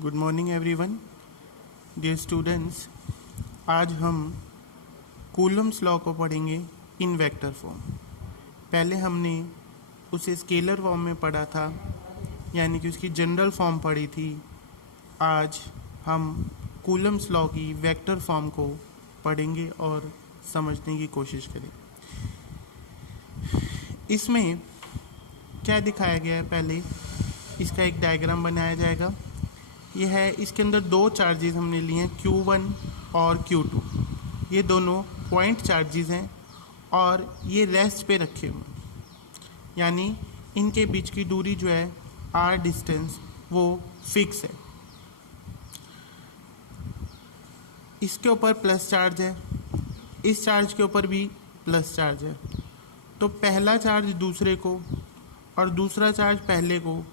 Good morning everyone, dear students. आज हम coulomb's law को पढ़ेंगे इन वेक्टर फॉर्म। पहले हमने उसे स्केलर फॉर्म में पढ़ा था, यानी कि उसकी जनरल फॉर्म पढ़ी थी। आज हम कूलम्स लॉ की वेक्टर फॉर्म को पढ़ेंगे और समझने की कोशिश करेंगे। इसमें क्या दिखाया गया है, पहले इसका एक डायग्राम बनाया जाएगा। यह है, इसके अंदर दो चार्जेस हमने लिए हैं, Q1 और Q2। ये दोनों पॉइंट चार्जेस हैं और ये रेस्ट पे रखे हुए हैं, यानी इनके बीच की दूरी जो है R डिस्टेंस वो फिक्स है। इसके ऊपर प्लस चार्ज है, इस चार्ज के ऊपर भी प्लस चार्ज है। तो पहला चार्ज दूसरे को और दूसरा चार्ज पहले को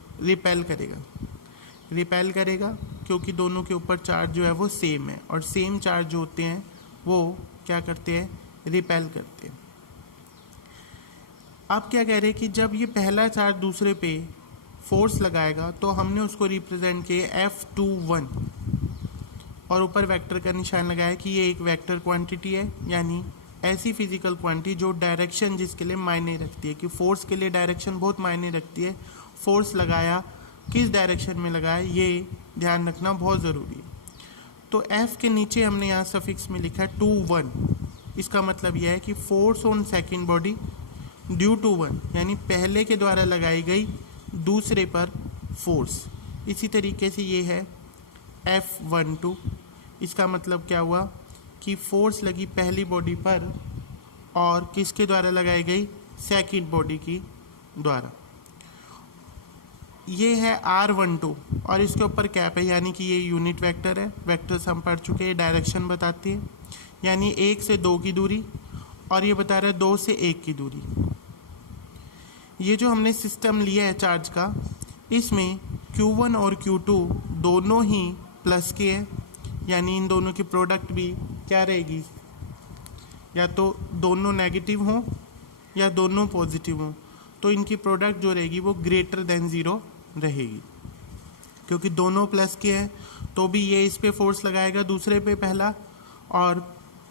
रिपेल करेगा क्योंकि दोनों के ऊपर चार्ज जो है वो सेम है, और सेम चार्ज जो होते हैं वो क्या करते हैं, रिपेल करते हैं। अब क्या कह रहे हैं कि जब ये पहला चार्ज दूसरे पे फोर्स लगाएगा तो हमने उसको रिप्रेजेंट किया F21 और ऊपर वेक्टर का निशान लगाया कि ये एक वेक्टर क्वांटिटी है, यानी ऐसी फिजिकल क्वांटिटी जो डायरेक्शन जिसके लिए मायने रखती है, कि फोर्स के लिए डायरेक्शन बहुत मायने रखती है। फोर्स लगाया, किस डायरेक्शन में लगाया, ये ध्यान रखना बहुत ज़रूरी है। तो F के नीचे हमने यहाँ सफिक्स में लिखा है 21। इसका मतलब यह है कि force on second body due to 1, यानी पहले के द्वारा लगाई गई दूसरे पर फोर्स। इसी तरीके से ये है F12। इसका मतलब क्या हुआ कि फोर्स लगी पहली बॉडी पर और किसके द्वारा लगाई गई, सेकेंड बॉडी की द्वारा। ये है R12 और इसके ऊपर कैप है, यानी कि ये यूनिट वेक्टर है। वेक्टर्स हम पढ़ चुके हैं, डायरेक्शन बताती है, यानी 1 से 2 की दूरी, और ये बता रहा है 2 से 1 की दूरी। ये जो हमने सिस्टम लिया है चार्ज का, इसमें Q1 और Q2 दोनों ही प्लस के हैं, यानी इन दोनों की प्रोडक्ट भी क्या रहेगी, या तो दोनों नेगेटिव हों या दोनों पॉजिटिव हों। तो इनकी प्रोडक्ट जो रहेगी वो ग्रेटर देन 0 रहेगी। क्योंकि दोनों प्लस के हैं तो भी ये इस पे फोर्स लगाएगा दूसरे पे पहला, और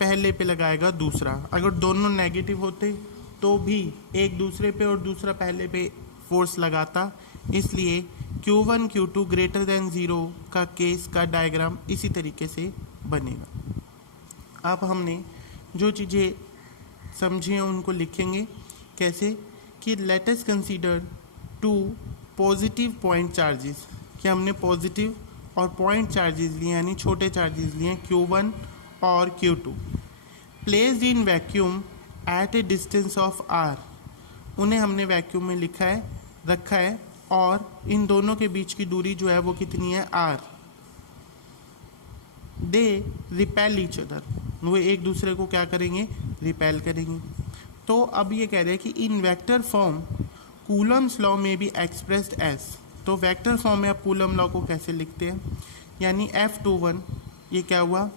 पहले पे लगाएगा दूसरा। अगर दोनों नेगेटिव होते तो भी एक दूसरे पे और दूसरा पहले पे फोर्स लगाता। इसलिए Q1 Q2 ग्रेटर देन 0 का केस का डायग्राम इसी तरीके से बनेगा। अब हमने जो चीज़ें समझी हैं उनको लिखेंगे। कैसे कि let us consider 2 positive point charges, कि हमने पॉजिटिव और पॉइंट चार्जेस लिए, यानी छोटे चार्जेस लिए हैं Q1 और Q2, placed in vacuum at a distance of R। उन्हें हमने वैक्यूम में रखा है और इन दोनों के बीच की दूरी जो है वो कितनी है, R। They repel each other, वो एक दूसरे को क्या करेंगे, रिपेल करेंगे। तो अब ये कह रहे हैं कि इन वेक्टर फॉर्म कूलम्स लॉ में बी एक्सप्रेस्ड एज। तो वेक्टर फॉर्म में आप कूलम लॉ को कैसे लिखते हैं, यानी F21 ये क्या हुआ,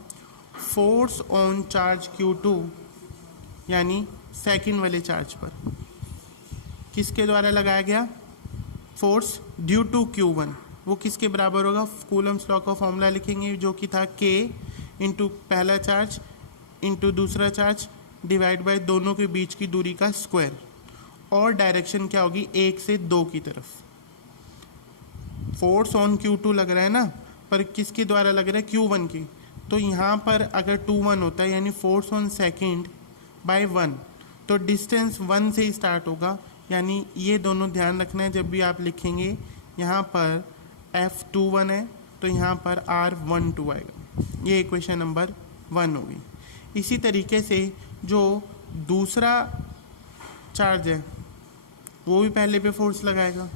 फोर्स ऑन चार्ज Q2, यानी सेकंड वाले चार्ज पर किसके द्वारा लगाया गया फोर्स, ड्यू टू Q1, वो किसके बराबर होगा, कूलम्स लॉ का फॉर्मूला लिखेंगे जो कि था K इंटू पहला चार्ज इंटू दूसरा चार्ज डिवाइड बाय दोनों के बीच की दूरी का स्क्वायर, और डायरेक्शन क्या होगी, 1 से 2 की तरफ। फोर्स ऑन Q2 लग रहा है ना, पर किसके द्वारा लग रहा है, Q1 की। तो यहाँ पर अगर 2-1 होता है, यानी फोर्स ऑन सेकेंड बाय 1, तो डिस्टेंस 1 से ही स्टार्ट होगा। यानी ये दोनों ध्यान रखना है जब भी आप लिखेंगे। यहाँ पर F21 है तो यहाँ पर R12 आएगा। ये इक्वेशन नंबर 1 होगी। इसी तरीके से जो दूसरा चार्ज है वो भी पहले पे फोर्स लगाएगा,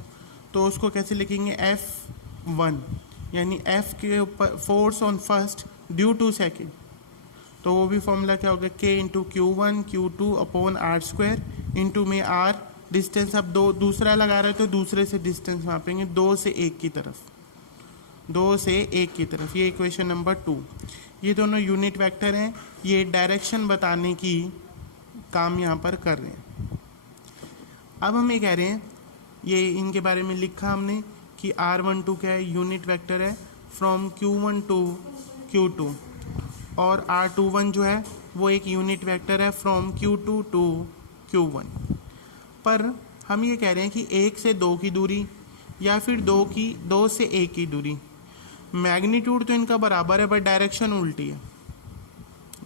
तो उसको कैसे लिखेंगे, F1, यानी F के ऊपर force on first due to second. तो वो भी फॉर्मूला क्या होगा, K into Q1 Q2 upon R² into में R डिस्टेंस। अब दूसरा लगा रहे तो दूसरे से डिस्टेंस मापेंगे, 2 से 1 की तरफ, 2 से 1 की तरफ। ये इक्वेशन नंबर 2। ये दोनों यूनिट वेक्टर हैं, ये डायरेक्शन बताने की काम यहाँ पर कर रहे हैं। अब हम ये कह रहे हैं, ये इनके बारे में लिखा हमने कि R12 क्या है, यूनिट वेक्टर है फ्रॉम Q1 टू Q2 और R21 जो है वो एक यूनिट वेक्टर है फ्रॉम Q2 टू Q1। पर हम ये कह रहे हैं कि 1 से 2 की दूरी या फिर 2 से 1 की दूरी, मैग्नीट्यूड तो इनका बराबर है बट डायरेक्शन उल्टी है।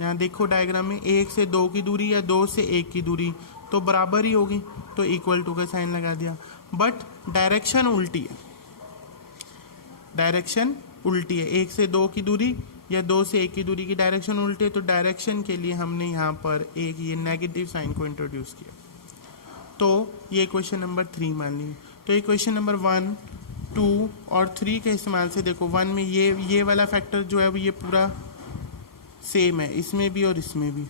यहाँ देखो डायग्राम में 1 से 2 की दूरी या 2 से 1 की दूरी तो बराबर ही होगी, तो इक्वल टू का साइन लगा दिया, बट डायरेक्शन उल्टी है। डायरेक्शन उल्टी है, 1 से 2 की दूरी या 2 से 1 की दूरी की डायरेक्शन उल्टी है, तो डायरेक्शन के लिए हमने यहाँ पर एक ये नेगेटिव साइन को इंट्रोड्यूस किया। तो ये क्वेश्चन नंबर 3 मान लीजिए। तो ये क्वेश्चन नंबर 1, 2 और 3 के इस्तेमाल से देखो 1 में ये वाला फैक्टर जो है वो ये पूरा सेम है, इसमें भी और इसमें भी।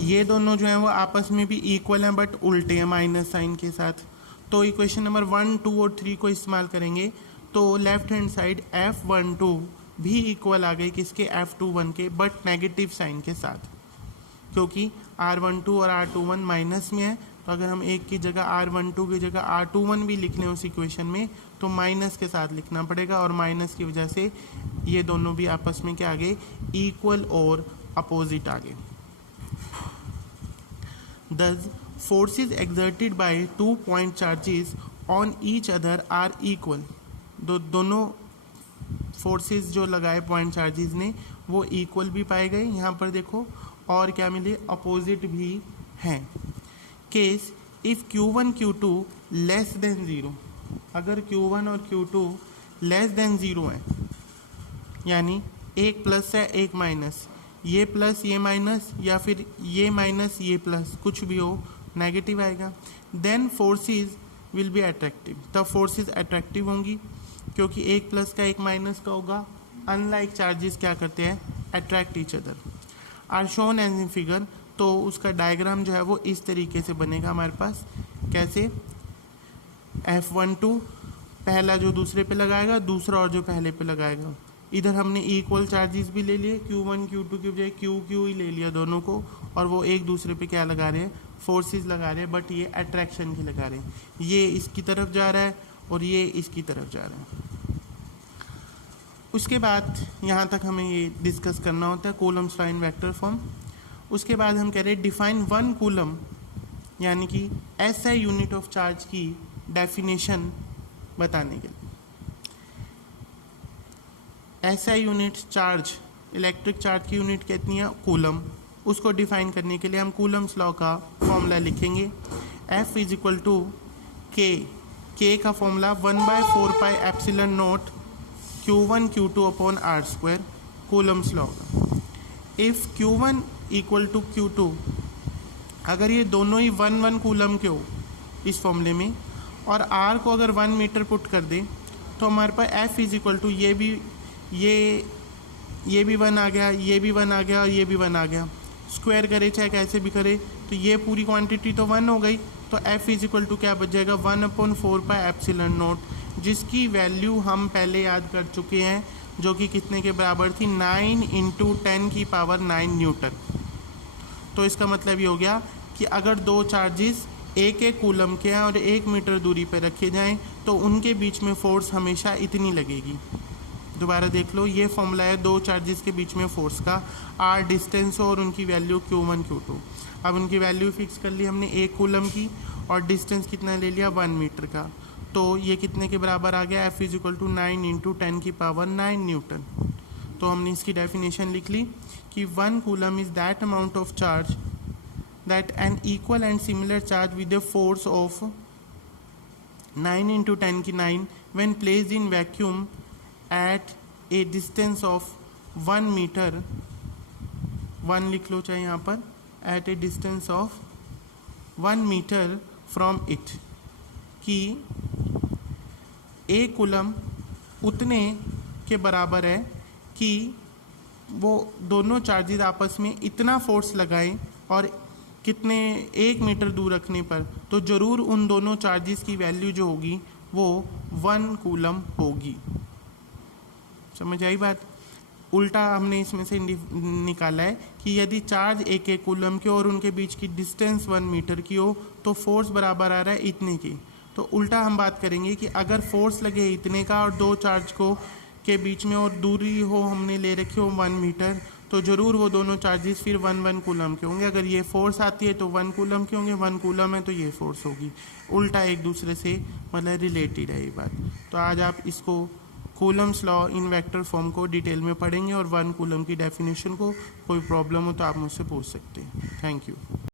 ये दोनों जो हैं वो आपस में भी इक्वल हैं बट उल्टे हैं माइनस साइन के साथ। तो इक्वेशन नंबर 1, 2 और 3 को इस्तेमाल करेंगे तो लेफ्ट हैंड साइड F12 भी इक्वल आ गई किसके, F21 के, बट नेगेटिव साइन के साथ, क्योंकि R12 और R21 माइनस में है। तो अगर हम एक की जगह R12 की जगह R21 भी लिख लें उस इक्वेशन में तो माइनस के साथ लिखना पड़ेगा, और माइनस की वजह से ये दोनों भी आपस में क्या आ गए, इक्वल और अपोजिट आ गए। Thus, forces exerted by 2 point charges on each other are equal. दोनों फोर्सेस जो लगाए पॉइंट चार्जेस ने वो इक्वल भी पाए गए यहाँ पर देखो, और क्या मिले, अपोजिट भी हैं। Case if Q1 Q2 less than 0, अगर Q1 और Q2 लेस देन 0 है, यानी एक प्लस है एक माइनस, ये प्लस ये माइनस या फिर ये माइनस ये प्लस, कुछ भी हो नेगेटिव आएगा, then forces will be attractive, तब फोर्सेस अट्रैक्टिव होंगी क्योंकि एक प्लस का एक माइनस का होगा। अनलाइक चार्जेस क्या करते हैं, attract each other, are shown as in figure. तो उसका डायग्राम जो है वो इस तरीके से बनेगा हमारे पास, कैसे, F12 पहला जो दूसरे पे लगाएगा, दूसरा और जो पहले पे लगाएगा। इधर हमने इक्वल चार्जेस भी ले लिए, Q1 Q2 की बजाय Q ही ले लिया दोनों को, और वो एक दूसरे पे क्या लगा रहे हैं, फोर्सेस लगा रहे हैं, बट ये अट्रैक्शन की लगा रहे हैं। ये इसकी तरफ जा रहा है और ये इसकी तरफ जा रहा है। उसके बाद यहाँ तक हमें ये डिस्कस करना होता है Coulomb's law in vector form. उसके बाद हम कह रहे हैं डिफाइन 1 कूलम, यानी कि SI यूनिट ऑफ चार्ज की डेफिनेशन बताने के लिए। SI unit charge, electric charge की यूनिट कितनी है, कूलम, उसको डिफाइन करने के लिए हम कूलम्स लॉ का फॉर्मूला लिखेंगे। F is equal to K का formula 1/4πε0 Q1 Q2 upon R², coulomb's law का। If Q1 equal to Q2, अगर ये दोनों ही 1 कूलम के हो इस फॉर्मूले में, और R को अगर 1 मीटर पुट कर दे तो हमारे पास F इज इक्वल टू ये भी 1 आ गया, ये भी 1 आ गया और ये भी 1 आ गया, स्क्वायर करे चाहे कैसे भी करे तो ये पूरी क्वांटिटी तो 1 हो गई। तो F इज इक्वल टू क्या बच जाएगा, 1/4πε0, जिसकी वैल्यू हम पहले याद कर चुके हैं, जो कि कितने के बराबर थी, 9 × 10⁹ न्यूटन। तो इसका मतलब ये हो गया कि अगर दो चार्जेस एक कूलम के हैं और 1 मीटर दूरी पर रखे जाएं तो उनके बीच में फोर्स हमेशा इतनी लगेगी। दोबारा देख लो, ये फॉर्मूला है दो चार्जेस के बीच में फोर्स का, R डिस्टेंस हो और उनकी वैल्यू Q1 Q2। अब उनकी वैल्यू फिक्स कर ली हमने 1 कूलम की, और डिस्टेंस कितना ले लिया, 1 मीटर का। तो ये कितने के बराबर आ गया, F is equal to 9 × 10⁹ newton. तो हमने इसकी डेफिनेशन लिख ली कि 1 coulomb is that amount of charge that an equal and similar charge with a force of 9 × 10⁹ when placed in vacuum at a distance of 1 meter, 1 लिख लो चाहे यहाँ पर, at a distance of 1 meter from it, कि 1 coulomb उतने के बराबर है कि वो दोनों चार्जेस आपस में इतना फोर्स लगाएं, और कितने, 1 मीटर दूर रखने पर, तो ज़रूर उन दोनों चार्जेस की वैल्यू जो होगी वो 1 कूलम होगी। समझ आई बात। उल्टा हमने इसमें से निकाला है कि यदि चार्ज एक कूलम के और उनके बीच की डिस्टेंस 1 मीटर की हो तो फोर्स बराबर आ रहा है इतने की। तो उल्टा हम बात करेंगे कि अगर फोर्स लगे इतने का और दो चार्ज को के बीच में और दूरी हो हमने ले रखी हो 1 मीटर, तो ज़रूर वो दोनों चार्जेस फिर 1 कूलम के होंगे। अगर ये फोर्स आती है तो 1 कूलम के होंगे, 1 कूलम है तो ये फोर्स होगी। उल्टा एक दूसरे से मतलब रिलेटेड है ये बात। तो आज आप इसको Coulomb's law in vector form को डिटेल में पढ़ेंगे और 1 कूलम की डेफिनेशन को कोई प्रॉब्लम हो तो आप मुझसे पूछ सकते हैं। Thank you.